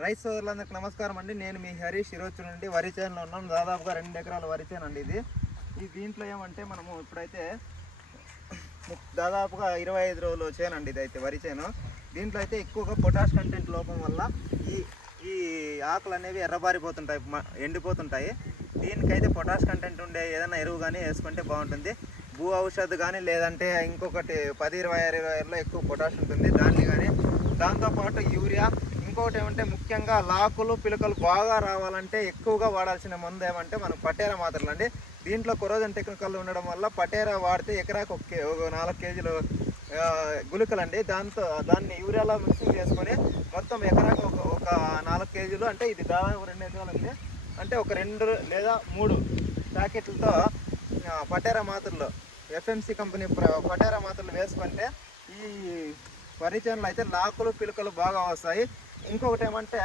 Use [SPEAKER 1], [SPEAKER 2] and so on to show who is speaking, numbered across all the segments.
[SPEAKER 1] Rice సోదరులందరికీ నమస్కారం అండి. నేను మీ హరీష్ ఈరోజు నుండి వరి చేనులో ఉన్నాను దాదాపుగా రెండు ఎకరాల వరి చేను అండి ఇది. ఈ దీంట్లో ఏమంటే మనము ఇప్పుడైతే దాదాపుగా ఇరవై ఐదు రోజులు చేను అండి ఇదైతే వరి చేను. దీంట్లో అయితే ఎక్కువగా పొటాష్ కంటెంట్ లోపం వల్ల ఈ ఈ ఆకులు అనేవి ఎర్రబారిపోతుంటాయి ఎండిపోతుంటాయి. దీనికైతే పొటాష్ కంటెంట్ ఉండే ఏదైనా ఎరువు కానీ వేసుకుంటే బాగుంటుంది. భూ ఔషధ కానీ లేదంటే ఇంకొకటి పది ఇరవై ఇరవైలో ఎక్కువ పొటాష్ ఉంటుంది. దాన్ని కానీ దాంతోపాటు యూరియా ఇంకొకటి ఏమంటే ముఖ్యంగా లాకులు పిలకలు బాగా రావాలంటే ఎక్కువగా వాడాల్సిన మందు ఏమంటే మనకు పటేరా మాత్రలు అండి. దీంట్లో కొరోజన్ టెక్నికల్ ఉండడం వల్ల పటేరా వాడితే ఎకరాకు ఒక నాలుగు కేజీలు ఆ, గుళికలండి. దాంతో దాన్ని యూరియాలో మిక్సింగ్ చేసుకొని మొత్తం ఎకరాకు ఒక ఒక నాలుగు కేజీలు అంటే ఇది దాదాపు రెండు ఎకరాలు అంటే ఒక రెండు లేదా మూడు ప్యాకెట్లతో పటేరా మాత్రలు ఎఫ్ఎంసి కంపెనీ పటేరా మాత్రలు వేసుకుంటే ఈ వరి చేనులు అయితే లాకులు పిలుకలు బాగా వస్తాయి. ఇంకొకటి ఏమంటే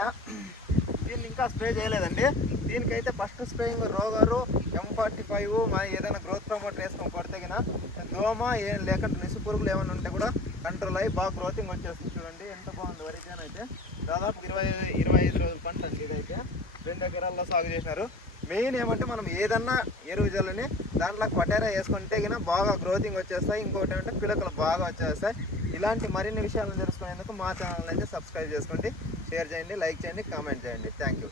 [SPEAKER 1] దీన్ని ఇంకా స్ప్రే చేయలేదండి. దీనికైతే first spraying Rogor M forty five ఏదైనా గ్రోత్ ప్రమోటర్ వేసుకొని కొడితే గిన దోమ ఏం లేకుండా నిసు పురుగులు ఏమైనా ఉంటే కూడా కంట్రోల్ అయ్యి బాగా గ్రోతింగ్ వచ్చేస్తుంది చూడండి. ఎంత బాగుంది వరి అయితే. దాదాపు ఇరవై ఇరవై ఐదు రోజుల పంట అండి ఇదైతే. రెండు ఎకరాల్లో సాగు చేసినారు. మెయిన్ ఏమంటే మనం ఏదన్నా ఎరువు జల్లని దాంట్లో కొటేరా వేసుకుంటే గిన బాగా గ్రోతింగ్ వచ్చేస్తాయి. ఇంకోటి ఏమంటే పిలకలు బాగా వచ్చేస్తాయి. ఇలాంటి మరిన్ని విషయాలను తెలుసుకునేందుకు మా ఛానల్ అయితే సబ్స్క్రైబ్ చేసుకోండి. షేర్ చేయండి లైక్ చేయండి కామెంట్ చేయండి. Thank you